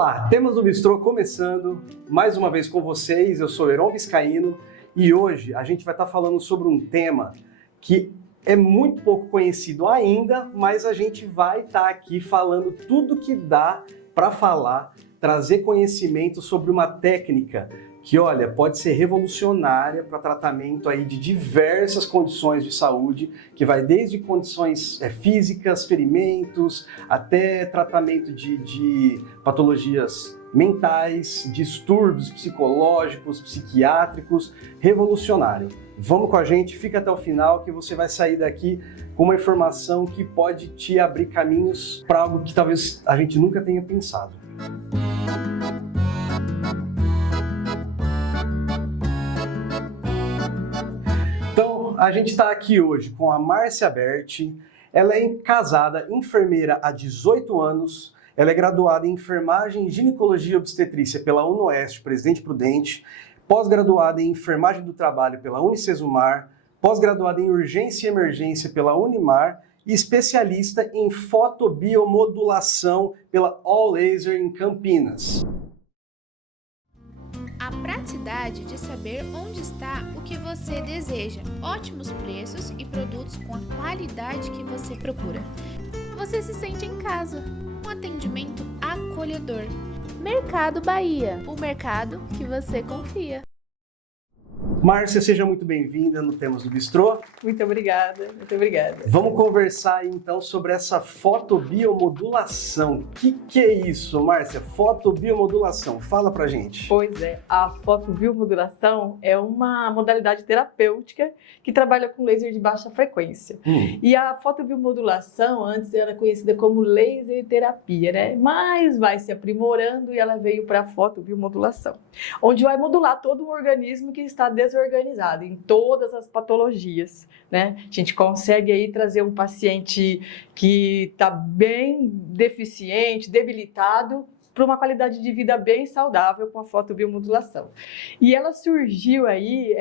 Olá, Temas do Bistrô começando mais uma vez com vocês. Eu sou Heron Viscaíno e hoje a gente vai estar falando sobre um tema que é muito pouco conhecido ainda, mas a gente vai estar aqui falando tudo que dá para falar, trazer conhecimento sobre uma técnica que, olha, pode ser revolucionária para tratamento aí de diversas condições de saúde, que vai desde condições físicas, ferimentos, até tratamento de patologias mentais, distúrbios psicológicos, psiquiátricos, revolucionário. Vamos com a gente, fica até o final que você vai sair daqui com uma informação que pode te abrir caminhos para algo que talvez a gente nunca tenha pensado. Então, a gente está aqui hoje com a Márcia Berti. Ela é casada, enfermeira há 18 anos. Ela é graduada em enfermagem e ginecologia e obstetrícia pela UniOeste Presidente Prudente, pós-graduada em enfermagem do trabalho pela Unicesumar, pós-graduada em urgência e emergência pela Unimar e especialista em fotobiomodulação pela All Laser em Campinas. A praticidade de saber onde está o que você deseja, ótimos preços e produtos com a qualidade que você procura. Você se sente em casa, um atendimento acolhedor. Mercado Bahia, o mercado que você confia. Márcia, seja muito bem-vinda no Temas do Bistrô. Muito obrigada, muito obrigada. Vamos conversar então sobre essa fotobiomodulação. O que é isso, Márcia? Fotobiomodulação, fala pra gente. Pois é, a fotobiomodulação é uma modalidade terapêutica que trabalha com laser de baixa frequência. E a fotobiomodulação antes era conhecida como laser terapia, né? Mas vai se aprimorando e ela veio para a fotobiomodulação, onde vai modular todo um organismo que está desorganizado em todas as patologias, né? A gente consegue aí trazer um paciente que está bem deficiente, debilitado, para uma qualidade de vida bem saudável com a fotobiomodulação. E ela surgiu aí,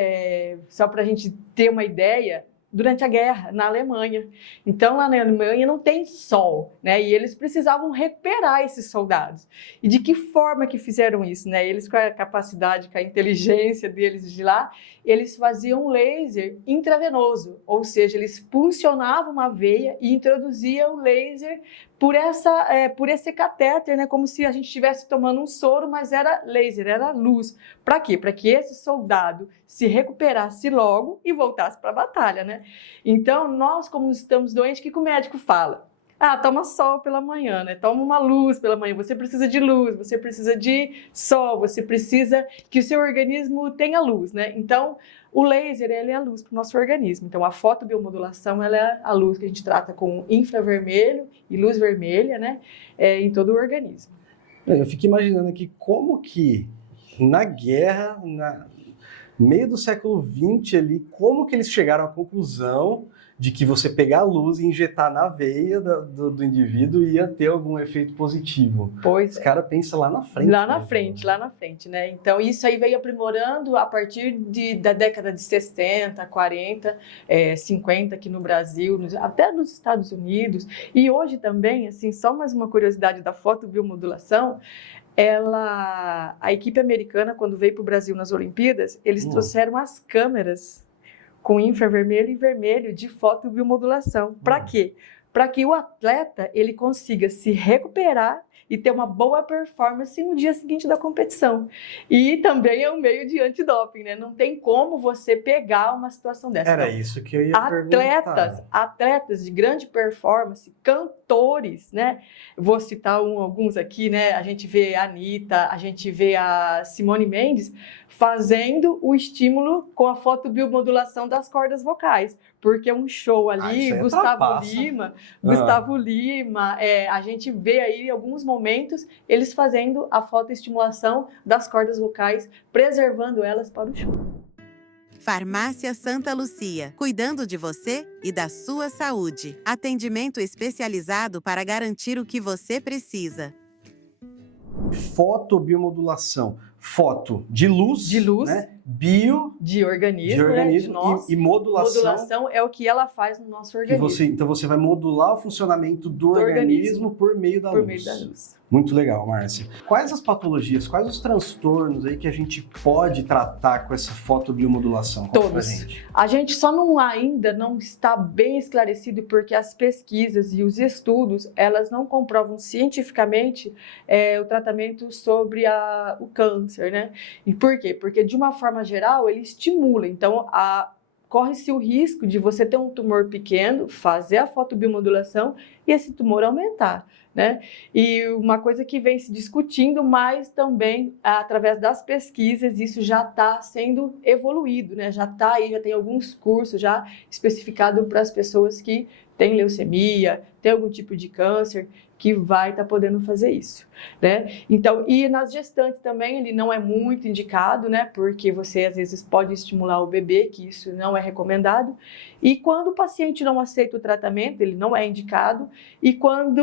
só para a gente ter uma ideia, durante a guerra, na Alemanha. Então, lá na Alemanha não tem sol, né? E eles precisavam recuperar esses soldados. E de que forma que fizeram isso, né? Eles, com a capacidade, com a inteligência deles de lá, eles faziam um laser intravenoso, ou seja, eles puncionavam uma veia e introduziam o laser por esse catéter, né? Como se a gente estivesse tomando um soro, mas era laser, era luz. Para quê? Para que esse soldado se recuperasse logo e voltasse para a batalha, né? Então, nós, como estamos doentes, o que o médico fala? Ah, toma sol pela manhã, né? Toma uma luz pela manhã. Você precisa de luz, você precisa de sol, você precisa que o seu organismo tenha luz, né? Então, o laser, ele é a luz para o nosso organismo. Então, a fotobiomodulação, ela é a luz que a gente trata com infravermelho e luz vermelha, né? Em todo o organismo. Eu fico imaginando aqui como que na guerra, no meio do século XX ali, como que eles chegaram à conclusão de que você pegar a luz e injetar na veia do indivíduo ia ter algum efeito positivo. Pois Os caras pensam lá na frente. Lá na frente, né? Então, isso aí veio aprimorando a partir da década de 60, 40, 50 aqui no Brasil, até nos Estados Unidos. E hoje também, assim, só mais uma curiosidade da fotobiomodulação, a equipe americana, quando veio para o Brasil nas Olimpíadas, eles trouxeram as câmeras com infravermelho e vermelho de fotobiomodulação. Para quê? Para que o atleta ele consiga se recuperar e ter uma boa performance no dia seguinte da competição. E também é um meio de antidoping, né? Não tem como você pegar uma situação dessa. Era isso que eu ia perguntar. Atletas de grande performance, cantores, né? Vou citar alguns aqui, né? A gente vê a Anitta, a gente vê a Simone Mendes fazendo o estímulo com a fotobiomodulação das cordas vocais, porque é um show ali, Gustavo Lima, a gente vê aí em alguns momentos eles fazendo a fotoestimulação das cordas vocais, preservando elas para o show. Farmácia Santa Lucia, cuidando de você e da sua saúde. Atendimento especializado para garantir o que você precisa. Fotobiomodulação. Foto de luz, né? de organismo, né? De nós. E modulação. Modulação é o que ela faz no nosso organismo. Então você vai modular o funcionamento do organismo por meio da luz. Por meio da luz. Muito legal, Márcia. Quais as patologias, quais os transtornos aí que a gente pode tratar com essa fotobiomodulação? Todos. A gente só ainda não está bem esclarecido porque as pesquisas e os estudos, elas não comprovam cientificamente o tratamento sobre o câncer, né? E por quê? Porque de uma forma geral ele estimula, então corre-se o risco de você ter um tumor pequeno, fazer a fotobiomodulação e esse tumor aumentar, né? E uma coisa que vem se discutindo, mas também através das pesquisas isso já está sendo evoluído, né? Já está aí, já tem alguns cursos já especificados para as pessoas que têm leucemia, têm algum tipo de câncer, que vai estar podendo fazer isso, né? Então, e nas gestantes também ele não é muito indicado, né? Porque você às vezes pode estimular o bebê, que isso não é recomendado. E quando o paciente não aceita o tratamento, ele não é indicado. E quando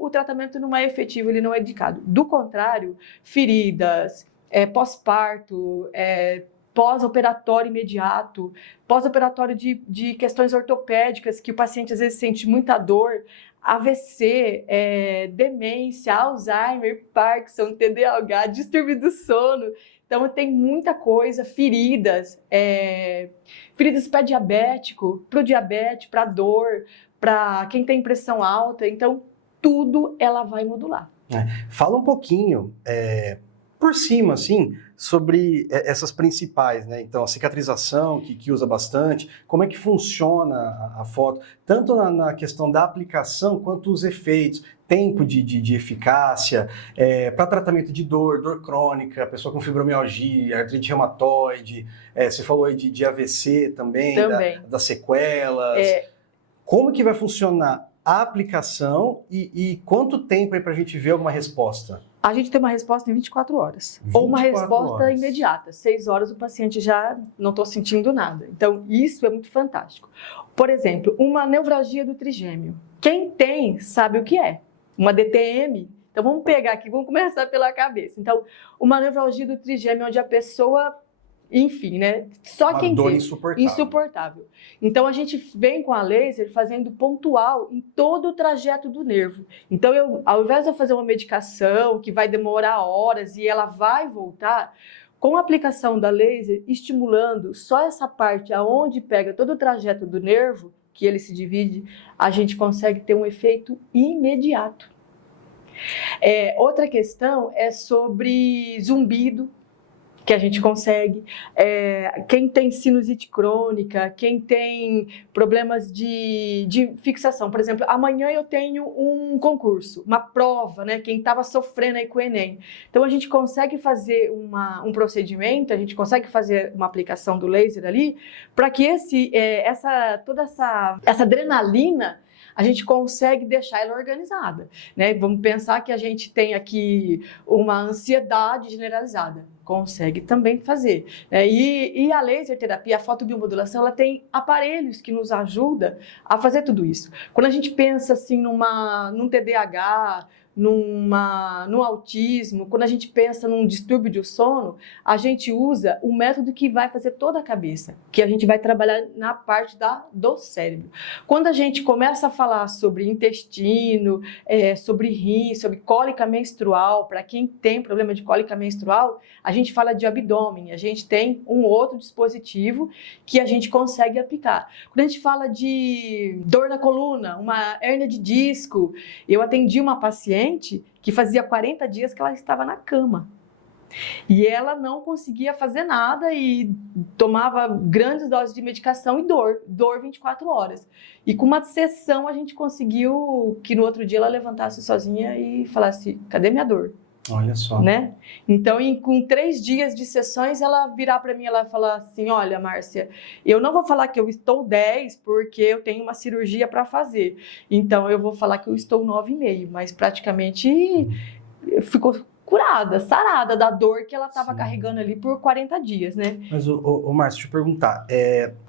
o tratamento não é efetivo, ele não é indicado. Do contrário, feridas, pós-parto, pós-operatório imediato, pós-operatório de questões ortopédicas, que o paciente às vezes sente muita dor, AVC, demência, Alzheimer, Parkinson, TDAH, distúrbio do sono. Então, tem muita coisa, feridas para diabético, para o diabetes, para dor, para quem tem pressão alta. Então, tudo ela vai modular. Fala um pouquinho, por cima, assim, sobre essas principais, né? Então, a cicatrização, que usa bastante, como é que funciona a foto, tanto na questão da aplicação, quanto os efeitos, tempo de eficácia, para tratamento de dor crônica, pessoa com fibromialgia, artrite reumatoide, você falou aí de AVC também. Das sequelas. Como que vai funcionar a aplicação e quanto tempo aí para a gente ver alguma resposta? A gente tem uma resposta em 24 horas. Ou uma resposta imediata. 6 horas o paciente já não estou sentindo nada. Então, isso é muito fantástico. Por exemplo, uma nevralgia do trigêmeo. Quem tem sabe o que é. Uma DTM. Então, vamos pegar aqui, vamos começar pela cabeça. Então, uma nevralgia do trigêmeo, onde a pessoa... Enfim, né? Só quem tem. Insuportável. Então, a gente vem com a laser fazendo pontual em todo o trajeto do nervo. Então, ao invés de eu fazer uma medicação que vai demorar horas e ela vai voltar, com a aplicação da laser, estimulando só essa parte aonde pega todo o trajeto do nervo, que ele se divide, a gente consegue ter um efeito imediato. Outra questão é sobre zumbido, que a gente consegue, quem tem sinusite crônica, quem tem problemas de fixação. Por exemplo, amanhã eu tenho um concurso, uma prova, né? Quem estava sofrendo aí com o Enem. Então, a gente consegue fazer um procedimento, a gente consegue fazer uma aplicação do laser ali, para que toda essa adrenalina, a gente consegue deixar ela organizada, né? Vamos pensar que a gente tem aqui uma ansiedade generalizada. Consegue também fazer. E a laser terapia, a fotobiomodulação, ela tem aparelhos que nos ajudam a fazer tudo isso. Quando a gente pensa assim num TDAH, no autismo, quando a gente pensa num distúrbio de sono, a gente usa um método que vai fazer toda a cabeça, que a gente vai trabalhar na parte do cérebro. Quando a gente começa a falar sobre intestino, sobre rim, sobre cólica menstrual, para quem tem problema de cólica menstrual, a gente fala de abdômen, a gente tem um outro dispositivo que a gente consegue aplicar. Quando a gente fala de dor na coluna, uma hérnia de disco, eu atendi uma paciente que fazia 40 dias que ela estava na cama. E ela não conseguia fazer nada e tomava grandes doses de medicação e dor 24 horas. E com uma sessão a gente conseguiu que no outro dia ela levantasse sozinha e falasse, cadê minha dor? Olha só. Né? Então, com 3 dias de sessões, ela virar para mim e ela falar assim, olha, Márcia, eu não vou falar que eu estou 10 porque eu tenho uma cirurgia para fazer. Então, eu vou falar que eu estou 9,5, mas praticamente ficou curada, sarada da dor que ela estava carregando ali por 40 dias, né? Mas, Márcia, deixa eu perguntar,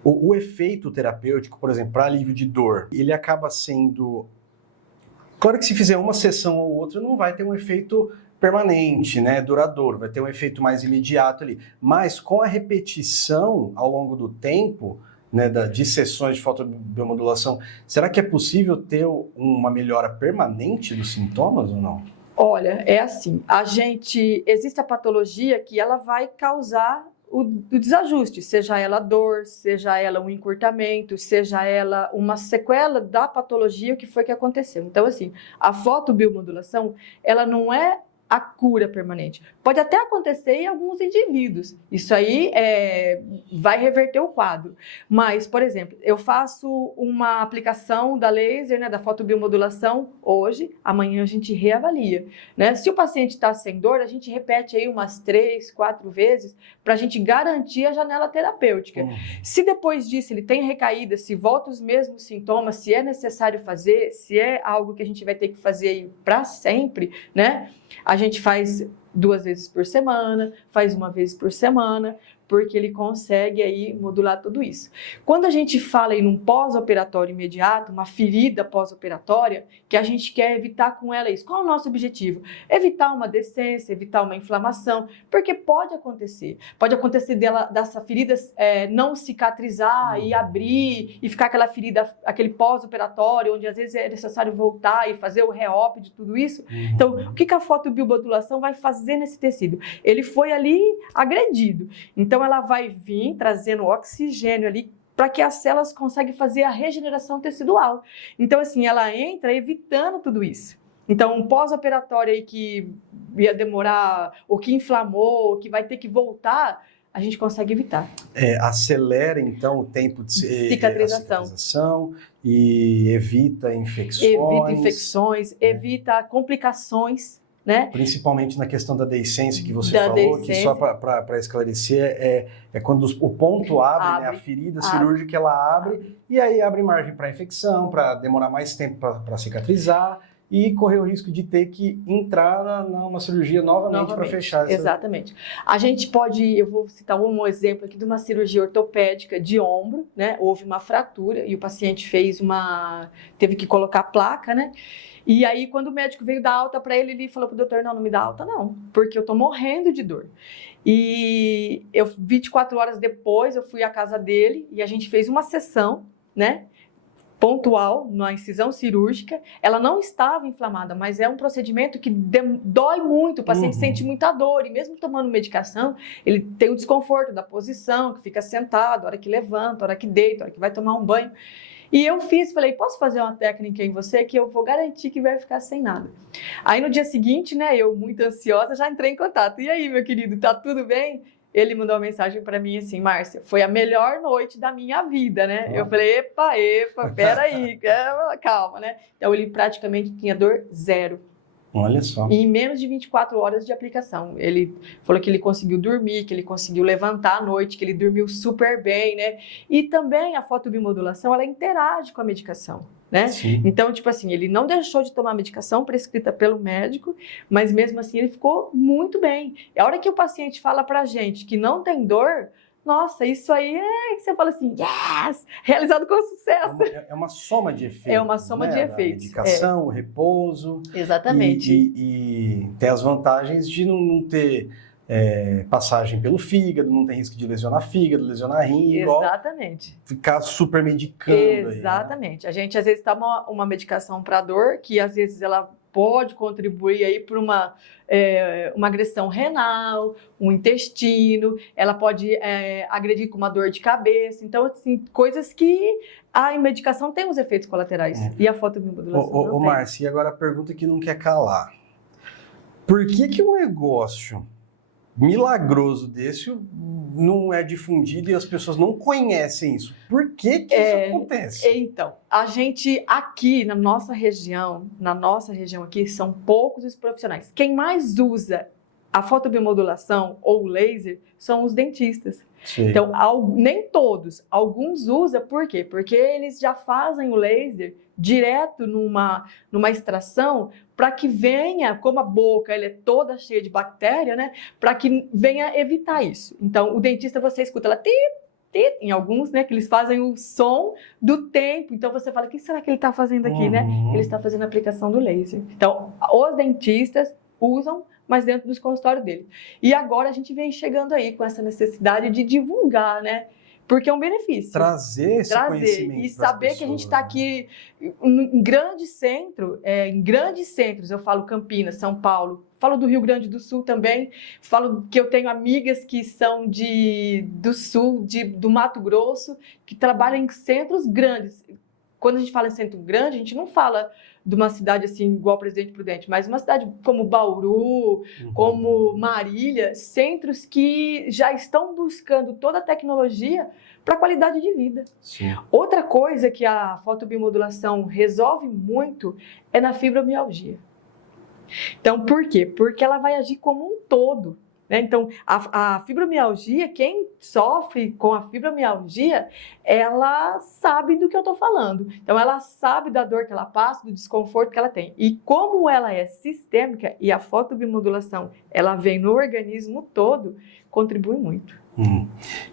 o efeito terapêutico, por exemplo, para alívio de dor, ele acaba sendo... Claro que se fizer uma sessão ou outra, não vai ter um efeito permanente, né, duradouro, vai ter um efeito mais imediato ali. Mas com a repetição ao longo do tempo, né, de sessões de fotobiomodulação, será que é possível ter uma melhora permanente dos sintomas ou não? Olha, é assim, existe a patologia que ela vai causar o desajuste, seja ela dor, seja ela um encurtamento, seja ela uma sequela da patologia, o que foi que aconteceu. Então, assim, a fotobiomodulação, ela não é a cura permanente. Pode até acontecer em alguns indivíduos. Isso aí vai reverter o quadro. Mas, por exemplo, eu faço uma aplicação da laser, né, da fotobiomodulação hoje, amanhã a gente reavalia, né? Se o paciente está sem dor, a gente repete aí umas 3, 4 vezes para a gente garantir a janela terapêutica. Se depois disso ele tem recaída, se volta os mesmos sintomas, se é necessário fazer, se é algo que a gente vai ter que fazer para sempre, né? A gente faz 2 vezes por semana, faz 1 vez por semana, porque ele consegue aí modular tudo isso. Quando a gente fala em um pós-operatório imediato, uma ferida pós-operatória, que a gente quer evitar com ela isso. Qual é o nosso objetivo? Evitar uma decência, evitar uma inflamação, porque pode acontecer dessa ferida não cicatrizar e abrir e ficar aquela ferida, aquele pós-operatório, onde às vezes é necessário voltar e fazer o reop de tudo isso. Então, o que a fotobiomodulação vai fazer nesse tecido? Ele foi ali agredido. Então, ela vai vir trazendo oxigênio ali para que as células consigam fazer a regeneração tecidual. Então, assim, ela entra evitando tudo isso. Então, um pós-operatório aí que ia demorar, ou que inflamou, ou que vai ter que voltar, a gente consegue evitar. Acelera, então, o tempo de cicatrização e evita infecções. Evita infecções, evita complicações, né? Principalmente na questão da deiscência que você falou, que só para esclarecer, é quando o ponto abre. Né? A ferida cirúrgica ela abre e aí abre margem para infecção, para demorar mais tempo para cicatrizar e correr o risco de ter que entrar numa cirurgia novamente. Para fechar essa... Exatamente. A gente eu vou citar um exemplo aqui de uma cirurgia ortopédica de ombro, né? Houve uma fratura e o paciente teve que colocar placa, né? E aí, quando o médico veio dar alta para ele, ele falou pro doutor, não me dá alta não, porque eu tô morrendo de dor. E 24 horas depois, eu fui à casa dele e a gente fez uma sessão, né, pontual, na incisão cirúrgica. Ela não estava inflamada, mas é um procedimento que dói muito, o paciente sente muita dor, e mesmo tomando medicação, ele tem o desconforto da posição, que fica sentado, a hora que levanta, a hora que deita, a hora que vai tomar um banho. E eu falei, posso fazer uma técnica em você que eu vou garantir que vai ficar sem nada. Aí no dia seguinte, né, eu muito ansiosa, já entrei em contato. E aí, meu querido, tá tudo bem? Ele mandou uma mensagem para mim assim, Márcia, foi a melhor noite da minha vida, né? Eu falei, epa, peraí, calma, né? Então ele praticamente tinha dor zero. Olha só. E em menos de 24 horas de aplicação. Ele falou que ele conseguiu dormir, que ele conseguiu levantar à noite, que ele dormiu super bem, né? E também a fotobiomodulação, ela interage com a medicação, né? Sim. Então, tipo assim, ele não deixou de tomar a medicação prescrita pelo médico, mas mesmo assim ele ficou muito bem. E a hora que o paciente fala pra gente que não tem dor, nossa, isso aí que você fala assim, yes! Realizado com sucesso. É uma soma de efeitos. É uma soma de efeitos. A medicação, o repouso. Exatamente. E tem as vantagens de não ter passagem pelo fígado, não tem risco de lesionar fígado, lesionar rim. Exatamente. Ficar super medicando. Exatamente. Aí, né? A gente às vezes toma uma medicação para dor, que às vezes ela pode contribuir aí para uma agressão renal, um intestino, ela pode agredir com uma dor de cabeça. Então, assim, coisas que a medicação tem os efeitos colaterais. E a fotobiomodulação não tem. Márcia, e agora a pergunta que não quer calar. Por que um negócio milagroso desse não é difundido e as pessoas não conhecem isso? Por que isso acontece? Então, a gente aqui na nossa região aqui, são poucos os profissionais. Quem mais usa a fotobiomodulação ou o laser são os dentistas. Sim. Então, nem todos, alguns usam, por quê? Porque eles já fazem o laser direto numa extração para que venha, como a boca ela é toda cheia de bactéria, né? Para que venha evitar isso. Então, o dentista, você escuta ela em alguns, né? Que eles fazem o som do tempo. Então, você fala, o que será que ele está fazendo aqui, né? Ele está fazendo a aplicação do laser. Então, os dentistas usam mas dentro dos consultórios dele. E agora a gente vem chegando aí com essa necessidade de divulgar, né? Porque é um benefício. Trazer esse conhecimento e saber pessoas, que a gente está aqui em grandes centros, eu falo Campinas, São Paulo, falo do Rio Grande do Sul também, falo que eu tenho amigas que são do Sul, do Mato Grosso, que trabalham em centros grandes. Quando a gente fala em centro grande, a gente não fala de uma cidade assim, igual Presidente Prudente, mas uma cidade como Bauru, como Marília, centros que já estão buscando toda a tecnologia para a qualidade de vida. Sim. Outra coisa que a fotobiomodulação resolve muito é na fibromialgia. Então, por quê? Porque ela vai agir como um todo. Então, a fibromialgia, quem sofre com a fibromialgia, ela sabe do que eu estou falando. Então, ela sabe da dor que ela passa, do desconforto que ela tem. E como ela é sistêmica e a fotobiomodulação, ela vem no organismo todo, contribui muito.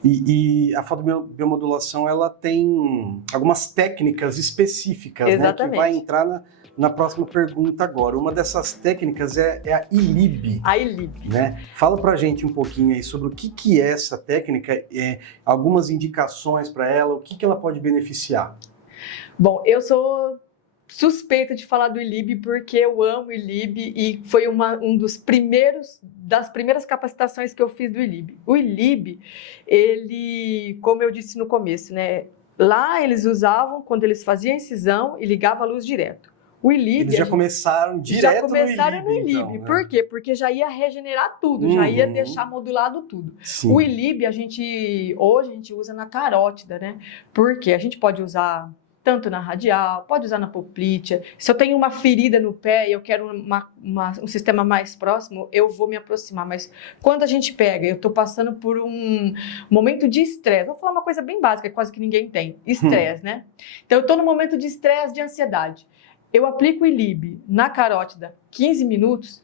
E a fotobiomodulação, ela tem algumas técnicas específicas, né, que vai entrar na próxima pergunta agora. Uma dessas técnicas é a ILIB. A ILIB. Né? Fala pra gente um pouquinho aí sobre o que é essa técnica, algumas indicações para ela, o que ela pode beneficiar. Bom, eu sou suspeita de falar do ILIB porque eu amo o ILIB e foi das primeiras capacitações que eu fiz do ILIB. O ILIB, ele, como eu disse no começo, né, lá eles usavam quando eles faziam a incisão e ligavam a luz direto. O ILIB, eles já começaram direto no ILIB. Então, né? Por quê? Porque já ia regenerar tudo, já ia deixar modulado tudo. Sim. O ILIB, hoje a gente usa na carótida, né? Porque a gente pode usar tanto na radial, pode usar na poplítea. Se eu tenho uma ferida no pé e eu quero um sistema mais próximo, eu vou me aproximar. Mas quando a gente pega, eu estou passando por um momento de estresse, vou falar uma coisa bem básica, que quase que ninguém tem, estresse, né? Então eu estou no momento de estresse, de ansiedade. Eu aplico o ILIB na carótida 15 minutos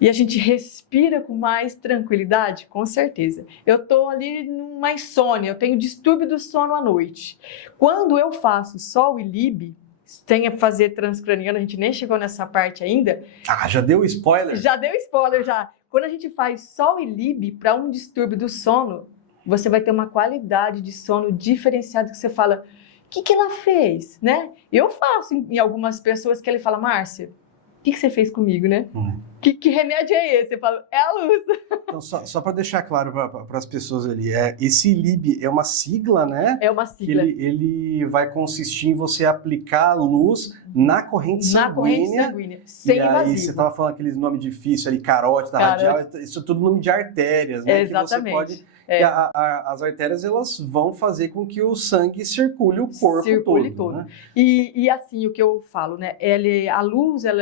e a gente respira com mais tranquilidade, com certeza. Eu estou ali numa insônia, eu tenho distúrbio do sono à noite. Quando eu faço só o ILIB, sem fazer transcraniano, a gente nem chegou nessa parte ainda. Ah, já deu spoiler? Já deu spoiler, já. Quando a gente faz só o ILIB para um distúrbio do sono, você vai ter uma qualidade de sono diferenciada que você fala... O que ela fez, né? Eu faço em algumas pessoas que ele fala, Márcia, o que você fez comigo, né? Que remédio é esse? Eu falo, é a luz. Então, só para deixar claro para as pessoas ali, esse ILIB é uma sigla, né? É uma sigla. Ele vai consistir em você aplicar a luz na corrente sanguínea. Na corrente sanguínea, sem invasivo. E aí você estava falando aqueles nomes difíceis ali, carótida, radial, isso é tudo nome de artérias, né? Exatamente. Que você pode... As artérias, elas vão fazer com que o sangue circule o corpo todo. Né? E assim, o que eu falo, né? A luz, ela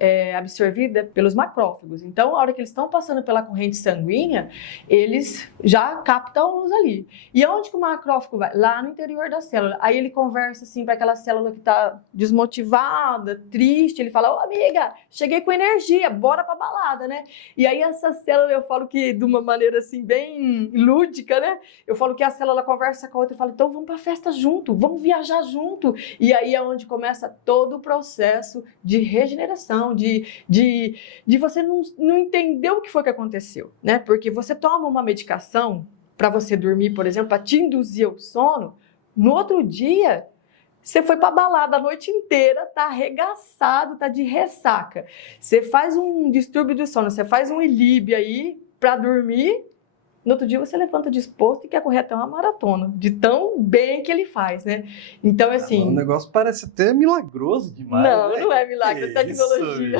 é absorvida pelos macrófagos. Então, a hora que eles estão passando pela corrente sanguínea, eles já captam a luz ali. E aonde que o macrófago vai? Lá no interior da célula. Aí ele conversa assim para aquela célula que está desmotivada, triste. Ele fala, ô amiga, cheguei com energia, bora pra balada, né? E aí essa célula, eu falo que de uma maneira assim, bem lúdica, né? Eu falo que a célula conversa com a outra e fala, então vamos pra festa junto, vamos viajar junto. E aí é onde começa todo o processo de regeneração, de você não entender o que foi que aconteceu, né? Porque você toma uma medicação para você dormir, por exemplo, para te induzir ao sono, no outro dia você foi para balada a noite inteira, tá arregaçado, tá de ressaca. Você faz um distúrbio do sono, você faz um ILIB aí para dormir. No outro dia você levanta disposto e quer correr até uma maratona, de tão bem que ele faz, né? Então, assim... O negócio parece até milagroso demais. Não, né? Não é milagre, é tecnologia.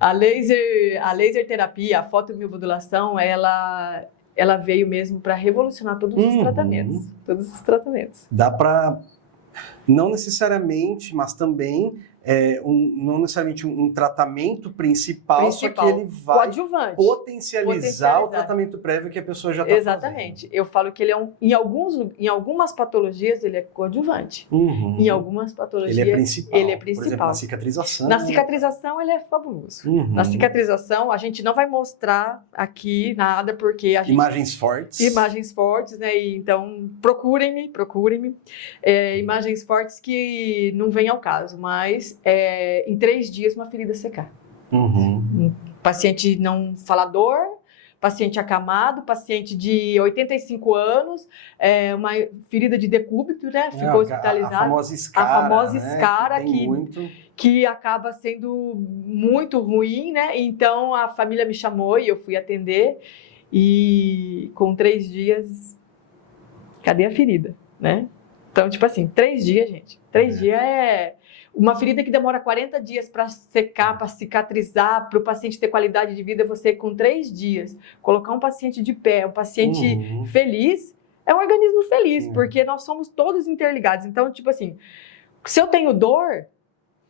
A laser terapia, a fotobiomodulação, ela veio mesmo para revolucionar todos os tratamentos. Todos os tratamentos. Dá para, não necessariamente, mas também... não necessariamente um tratamento principal, só que ele vai potencializar o tratamento prévio que a pessoa já está fazendo. Exatamente. Eu falo que ele é em algumas patologias ele é coadjuvante. Em algumas patologias ele é principal. Por exemplo, na cicatrização. Na cicatrização ele é fabuloso. Na cicatrização a gente não vai mostrar aqui nada porque a gente... Imagens fortes, né? E, então procurem-me. Imagens fortes que não vêm ao caso, mas em 3 dias uma ferida secar. Paciente não falador, paciente acamado, paciente de 85 anos, uma ferida de decúbito, né? Ficou hospitalizado. A famosa escara, a famosa né? escara que que acaba sendo muito ruim, né? Então a família me chamou e eu fui atender e com 3 dias, cadê a ferida, né? Então, tipo assim, 3 dias, gente. 3 dias é uma ferida que demora 40 dias para secar, para cicatrizar, para o paciente ter qualidade de vida. Você, com 3 dias, colocar um paciente de pé, um paciente feliz, é um organismo feliz, porque nós somos todos interligados. Então, tipo assim, se eu tenho dor,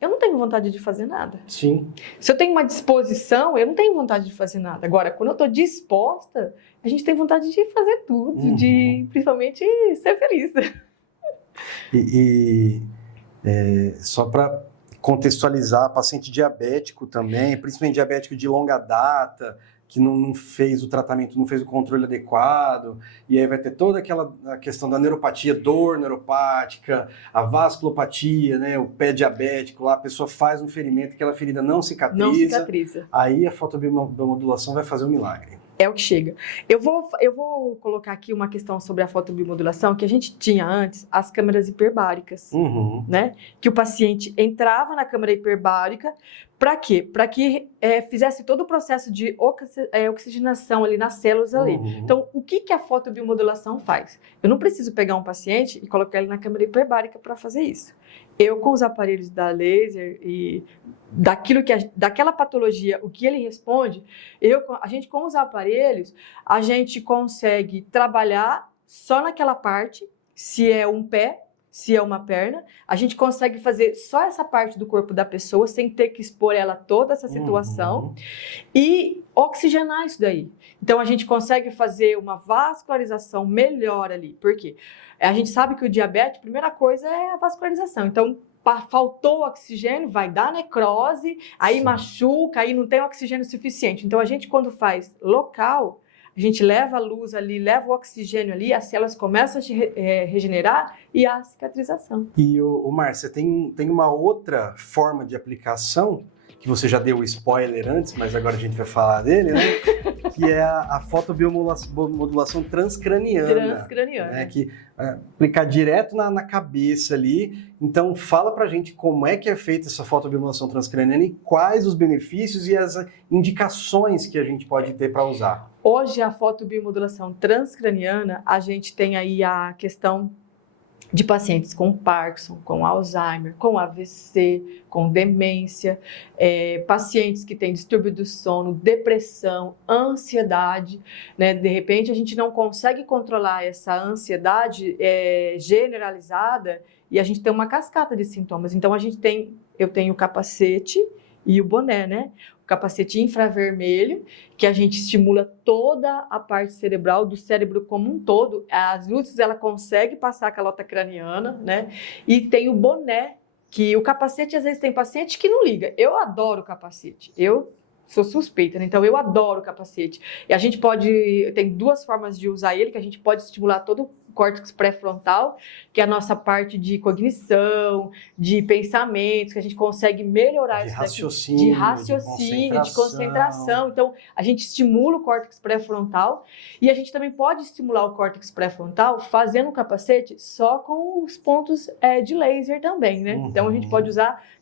eu não tenho vontade de fazer nada. Sim. Se eu tenho uma disposição, eu não tenho vontade de fazer nada. Agora, quando eu estou disposta, a gente tem vontade de fazer tudo, de principalmente ser feliz. Só para contextualizar, paciente diabético também, principalmente diabético de longa data, que não fez o tratamento, não fez o controle adequado, e aí vai ter toda a questão da neuropatia, dor neuropática, a vasculopatia, né, o pé diabético lá, a pessoa faz um ferimento, aquela ferida não cicatriza. Aí a fotobiomodulação vai fazer um milagre. É o que chega. Eu vou colocar aqui uma questão sobre a fotobiomodulação, que a gente tinha antes as câmeras hiperbáricas, né? Que o paciente entrava na câmera hiperbárica, para quê? Para que fizesse todo o processo de oxigenação ali nas células ali. Então, o que a fotobiomodulação faz? Eu não preciso pegar um paciente e colocar ele na câmera hiperbárica para fazer isso. Eu, com os aparelhos da laser e daquela patologia, o que ele responde, a gente com os aparelhos, a gente consegue trabalhar só naquela parte, se é um pé, se é uma perna, a gente consegue fazer só essa parte do corpo da pessoa, sem ter que expor ela toda essa situação, e oxigenar isso daí. Então, a gente consegue fazer uma vascularização melhor ali. Por quê? A gente sabe que o diabetes, a primeira coisa é a vascularização. Então, faltou oxigênio, vai dar necrose, aí machuca, aí não tem oxigênio suficiente. Então, a gente, quando faz local, a gente leva a luz ali, leva o oxigênio ali, as células começam a se regenerar e a cicatrização. E, Márcia, tem uma outra forma de aplicação, que você já deu o spoiler antes, mas agora a gente vai falar dele, né? Que é a fotobiomodulação transcraniana. Né? Que aplicar direto na cabeça ali. Então, fala pra gente como é que é feita essa fotobiomodulação transcraniana e quais os benefícios e as indicações que a gente pode ter para usar. Hoje, a fotobiomodulação transcraniana, a gente tem aí a questão de pacientes com Parkinson, com Alzheimer, com AVC, com demência, pacientes que têm distúrbio do sono, depressão, ansiedade, né? De repente a gente não consegue controlar essa ansiedade generalizada e a gente tem uma cascata de sintomas. Então eu tenho o capacete e o boné, né? O capacete infravermelho, que a gente estimula toda a parte cerebral, do cérebro como um todo. As luzes, ela consegue passar a calota craniana, né? E tem o boné, que o capacete, às vezes, tem paciente que não liga. Eu adoro o capacete. Eu sou suspeita, né? Então eu adoro o capacete. E a gente tem 2 formas de usar ele, que a gente pode estimular todo o córtex pré-frontal, que é a nossa parte de cognição, de pensamentos, que a gente consegue melhorar isso daqui, de raciocínio, de concentração. Então, a gente estimula o córtex pré-frontal e a gente também pode estimular o córtex pré-frontal fazendo o capacete só com os pontos de laser também, né? Então, a gente pode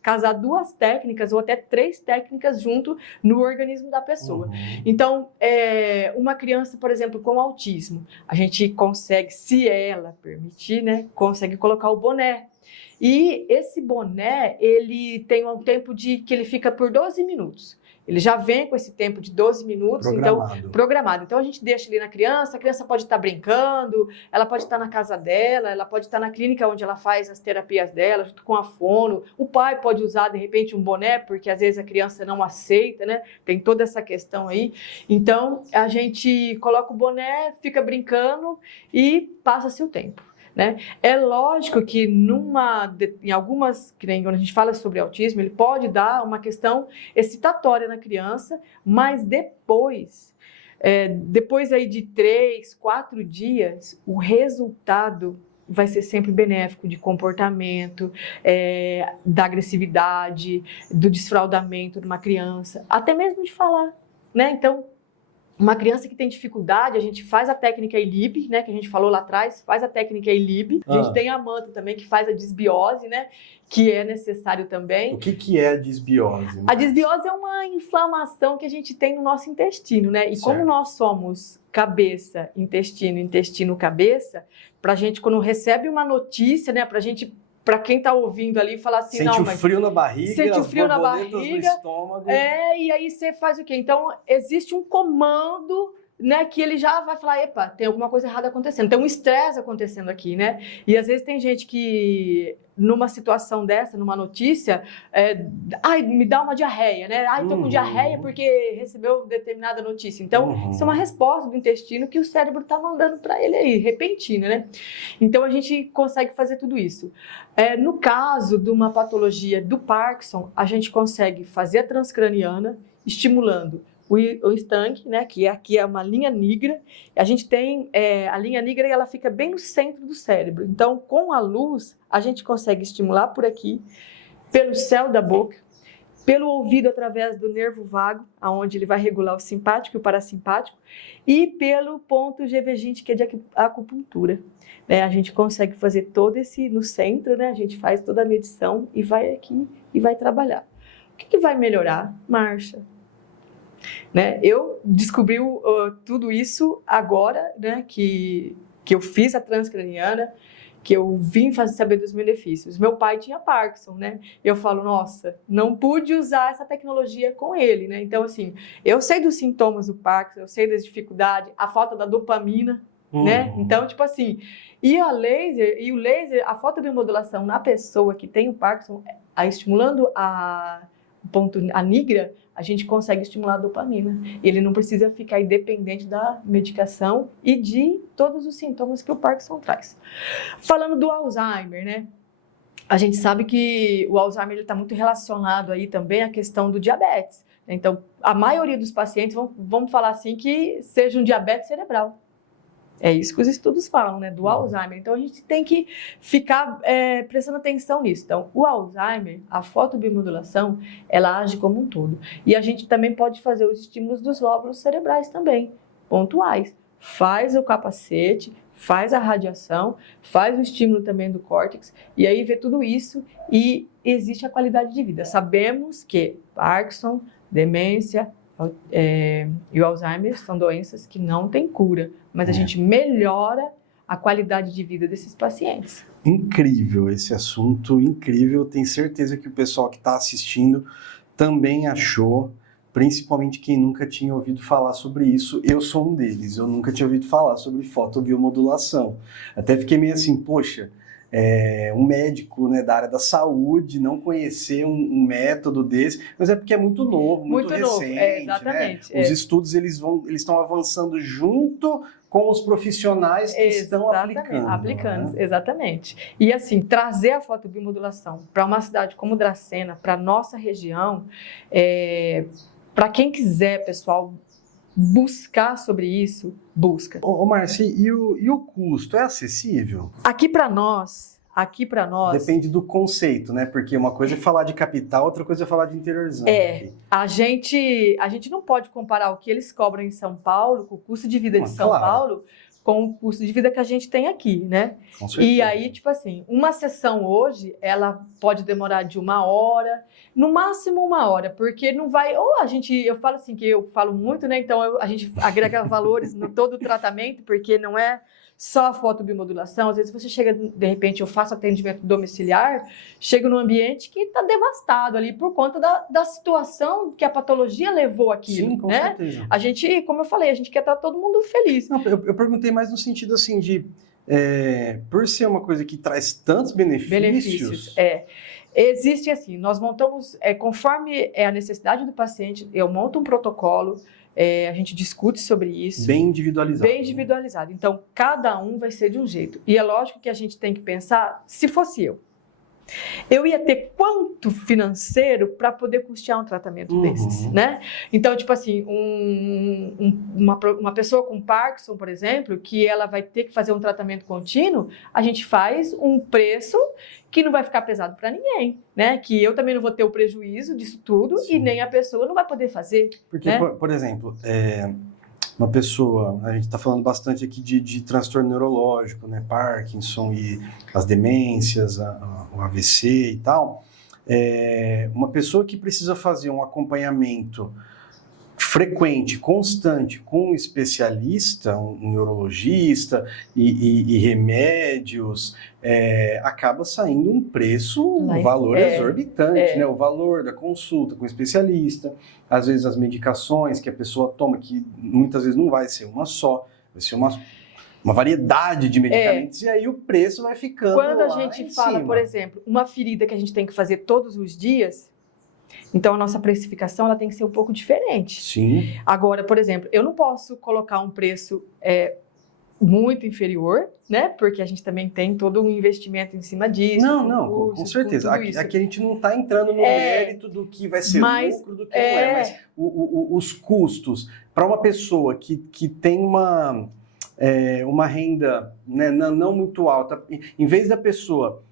casar 2 técnicas ou até 3 técnicas junto no organismo da pessoa. Então, uma criança, por exemplo, com autismo, a gente consegue, se ela permitir, né, consegue colocar o boné. E esse boné, ele tem um tempo que ele fica por 12 minutos. Ele já vem com esse tempo de 12 minutos, programado. Então, a gente deixa ali na criança, a criança pode estar brincando, ela pode estar na casa dela, ela pode estar na clínica onde ela faz as terapias dela, junto com a fono. O pai pode usar, de repente, um boné, porque às vezes a criança não aceita, né? Tem toda essa questão aí. Então, a gente coloca o boné, fica brincando e passa-se o tempo. Né? É lógico que em algumas, que nem quando a gente fala sobre autismo, ele pode dar uma questão excitatória na criança, mas depois aí de 3, 4 dias, o resultado vai ser sempre benéfico de comportamento, da agressividade, do desfraldamento de uma criança, até mesmo de falar, né? Então, uma criança que tem dificuldade, a gente faz a técnica ILIB, né, que a gente falou lá atrás, faz a técnica ILIB. A gente tem a manta também, que faz a desbiose, né, que é necessário também. O que é a desbiose? A desbiose é uma inflamação que a gente tem no nosso intestino, né? E como nós somos cabeça, intestino, intestino, cabeça, pra gente, quando recebe uma notícia, né, para quem está ouvindo ali, falar assim, sente o frio na barriga, sente o frio na barriga, no estômago. E aí você faz o quê? Então, existe um comando, né, que ele já vai falar, epa, tem alguma coisa errada acontecendo, tem um estresse acontecendo aqui, né? E às vezes tem gente que, numa situação dessa, numa notícia, me dá uma diarreia, né? Tô com diarreia porque recebeu determinada notícia. Então, isso é uma resposta do intestino que o cérebro está mandando para ele aí, repentina, né? Então, a gente consegue fazer tudo isso. No caso de uma patologia do Parkinson, a gente consegue fazer a transcraniana, estimulando o Stang, né, que aqui é uma linha negra. A gente tem a linha negra e ela fica bem no centro do cérebro. Então, com a luz, a gente consegue estimular por aqui, pelo céu da boca, pelo ouvido através do nervo vago, aonde ele vai regular o simpático e o parasimpático, e pelo ponto G20, que é de acupuntura. A gente consegue fazer todo esse no centro, né? A gente faz toda a medição e vai aqui e vai trabalhar. O que vai melhorar? Marcha. Né? Eu descobri tudo isso agora, né, que eu fiz a transcraniana, que eu vim saber dos benefícios. Meu pai tinha Parkinson, né? Eu falo, nossa, não pude usar essa tecnologia com ele, né? Então, assim, eu sei dos sintomas do Parkinson, eu sei das dificuldades, a falta da dopamina, né? Então, tipo assim, e o laser, a fotobiomodulação na pessoa que tem o Parkinson, estimulando a nigra, a gente consegue estimular a dopamina. Ele não precisa ficar independente da medicação e de todos os sintomas que o Parkinson traz. Falando do Alzheimer, né? A gente sabe que o Alzheimer está muito relacionado aí também à questão do diabetes. Então, a maioria dos pacientes, vamos falar assim, que seja um diabetes cerebral. É isso que os estudos falam, né, do Alzheimer. Então, a gente tem que ficar prestando atenção nisso. Então, o Alzheimer, a fotobiomodulação, ela age como um todo. E a gente também pode fazer os estímulos dos lóbulos cerebrais também, pontuais. Faz o capacete, faz a radiação, faz o estímulo também do córtex, e aí vê tudo isso e existe a qualidade de vida. Sabemos que Parkinson, demência e o Alzheimer são doenças que não têm cura, mas a gente melhora a qualidade de vida desses pacientes. Incrível esse assunto, incrível. Tenho certeza que o pessoal que está assistindo também achou, principalmente quem nunca tinha ouvido falar sobre isso. Eu sou um deles, eu nunca tinha ouvido falar sobre fotobiomodulação. Até fiquei meio assim, poxa, um médico, né, da área da saúde não conhecer um método desse, mas é porque é muito novo, muito recente. Exatamente. Né? Os estudos eles estão avançando junto com os profissionais que estão aplicando. Né? Exatamente. E assim, trazer a fotobiomodulação para uma cidade como Dracena, para nossa região, para quem quiser, pessoal, buscar sobre isso, busca. Ô Marci, e o custo é acessível? Aqui para nós... Depende do conceito, né? Porque uma coisa é falar de capital, outra coisa é falar de interiorzão. A gente não pode comparar o que eles cobram em São Paulo, com o custo de vida de São Paulo, com o custo de vida que a gente tem aqui, né? Com certeza. E aí, tipo assim, uma sessão hoje, ela pode demorar de 1 hora, no máximo 1 hora, porque não vai... eu falo assim, que eu falo muito, né? Então, a gente agrega valores no todo o tratamento, porque não é só a fotobiomodulação. Às vezes você chega, de repente, eu faço atendimento domiciliar, chego num ambiente que está devastado ali por conta da situação que a patologia levou aquilo. Sim, com né? certeza. A gente, como eu falei, a gente quer estar todo mundo feliz. Não, eu perguntei mais no sentido assim de, por ser uma coisa que traz tantos benefícios. Existe assim, nós montamos, conforme a necessidade do paciente, eu monto um protocolo, a gente discute sobre isso. Bem individualizado. Bem individualizado. Então, cada um vai ser de um jeito. E é lógico que a gente tem que pensar, se fosse eu. eu ia ter quanto financeiro para poder custear um tratamento desses, né? Então, tipo assim, uma pessoa com Parkinson, por exemplo, que ela vai ter que fazer um tratamento contínuo, a gente faz um preço que não vai ficar pesado para ninguém, né? Que eu também não vou ter o prejuízo disso tudo. Sim. E nem a pessoa não vai poder fazer. Porque, né? por exemplo, uma pessoa, a gente está falando bastante aqui de transtorno neurológico, né? Parkinson e as demências, o AVC e tal. Uma pessoa que precisa fazer um acompanhamento frequente, constante, com um especialista, um neurologista e remédios, acaba saindo um preço, um valor exorbitante, né? O valor da consulta com o especialista, às vezes as medicações que a pessoa toma, que muitas vezes não vai ser uma só, vai ser uma variedade de medicamentos, e aí o preço vai ficando Quando a lá gente fala, cima. Por exemplo, uma ferida que a gente tem que fazer todos os dias, então a nossa precificação ela tem que ser um pouco diferente. Sim. Agora, por exemplo, eu não posso colocar um preço muito inferior, né? Porque a gente também tem todo um investimento em cima disso. Com certeza. Aqui a gente não está entrando no mérito do que vai ser lucro, do que não é, mas os custos para uma pessoa que tem uma renda, né, não muito alta, em vez da pessoa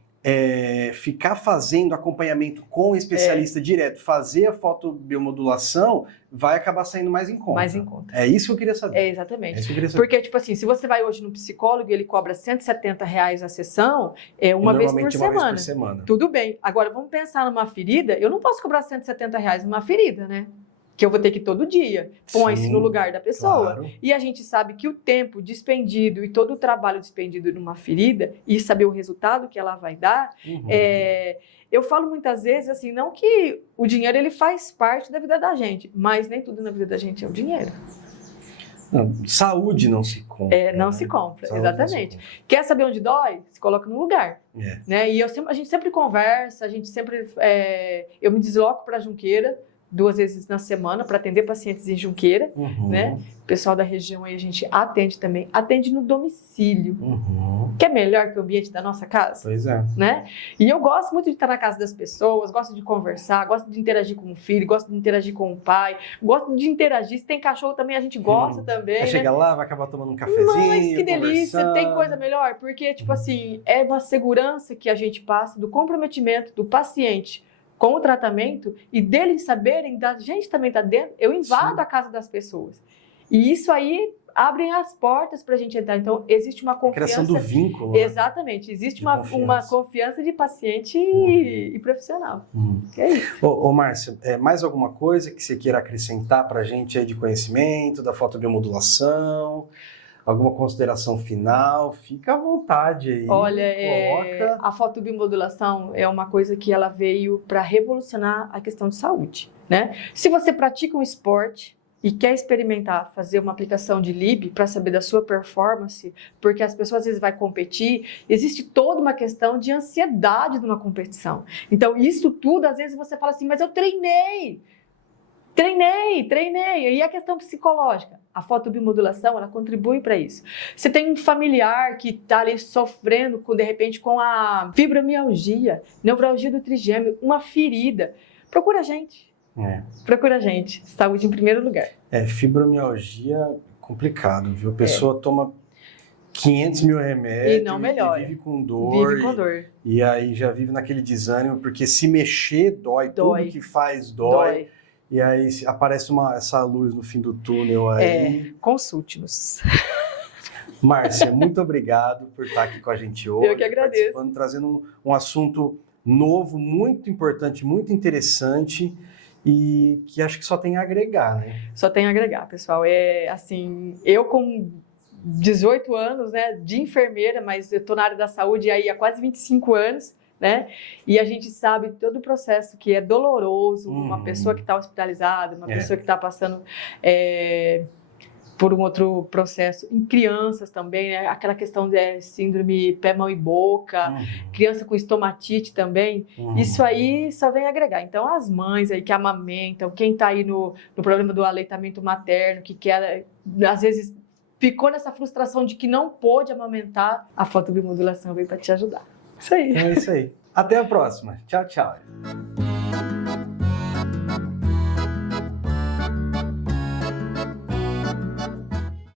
ficar fazendo acompanhamento com o especialista direto, fazer a fotobiomodulação, vai acabar saindo mais em conta. Mais em conta. É isso que eu queria saber. Exatamente. É isso que eu queria saber. Porque, tipo assim, se você vai hoje no psicólogo e ele cobra R$170 a sessão, uma vez por semana. Tudo bem. Agora, vamos pensar numa ferida. Eu não posso cobrar R$170 numa ferida, né? Que eu vou ter que ir todo dia. Põe-se no lugar da pessoa. Claro. E a gente sabe que o tempo despendido e todo o trabalho despendido numa ferida e saber o resultado que ela vai dar, eu falo muitas vezes assim, não que o dinheiro ele faz parte da vida da gente, mas nem tudo na vida da gente é o dinheiro. Não, saúde não se compra. Não se compra, saúde exatamente. Não se compra. Quer saber onde dói? Se coloca no lugar. Né? E a gente sempre conversa, eu me desloco para Junqueira 2 vezes na semana para atender pacientes em Junqueira, né? O pessoal da região aí a gente atende também, atende no domicílio, que é melhor que o ambiente da nossa casa. Pois é. Né? E eu gosto muito de estar na casa das pessoas, gosto de conversar, gosto de interagir com o filho, gosto de interagir com o pai, gosto de interagir, se tem cachorro também a gente gosta também, né? Chega lá, vai acabar tomando um cafezinho, mas que delícia, conversando. Tem coisa melhor, porque tipo assim, é uma segurança que a gente passa do comprometimento do paciente com o tratamento e deles saberem da gente também tá dentro, eu invado a casa das pessoas. E isso aí abre as portas para a gente entrar. Então, existe uma confiança. A criação do vínculo. Exatamente. Existe uma confiança de paciente e profissional. É isso. Ô Márcia, mais alguma coisa que você queira acrescentar para a gente aí de conhecimento, da fotobiomodulação? Alguma consideração final? Fica à vontade aí. Olha, a fotobiomodulação é uma coisa que ela veio para revolucionar a questão de saúde, né? Se você pratica um esporte e quer experimentar fazer uma aplicação de LIB para saber da sua performance, porque as pessoas às vezes vão competir, existe toda uma questão de ansiedade numa competição. Então, isso tudo, às vezes você fala assim, mas eu treinei. E a questão psicológica? A fotobiomodulação, ela contribui para isso. Você tem um familiar que está ali sofrendo, de repente, com a fibromialgia, neuralgia do trigêmeo, uma ferida. Procura a gente. Procura a gente. Saúde em primeiro lugar. Fibromialgia é complicado, viu? A pessoa toma 500 mil remédios e não melhora. E vive com dor. E aí já vive naquele desânimo, porque se mexer dói. Tudo que faz dói. E aí aparece essa luz no fim do túnel aí. Consulte-nos. Márcia, muito obrigado por estar aqui com a gente hoje. Eu que agradeço. Trazendo um assunto novo, muito importante, muito interessante e que acho que só tem a agregar, né? Só tem a agregar, pessoal. Assim, eu com 18 anos, né, de enfermeira, mas eu estou na área da saúde aí há quase 25 anos, né? E a gente sabe todo o processo que é doloroso, uma pessoa que está hospitalizada, uma pessoa que está passando por um outro processo, em crianças também, né? Aquela questão de síndrome pé, mão e boca, criança com estomatite também, isso aí só vem agregar. Então, as mães aí que amamentam, quem está aí no problema do aleitamento materno, que quer, às vezes, ficou nessa frustração de que não pôde amamentar, a fotobiomodulação veio para te ajudar. Isso aí. Então é isso aí. Até a próxima. Tchau, tchau.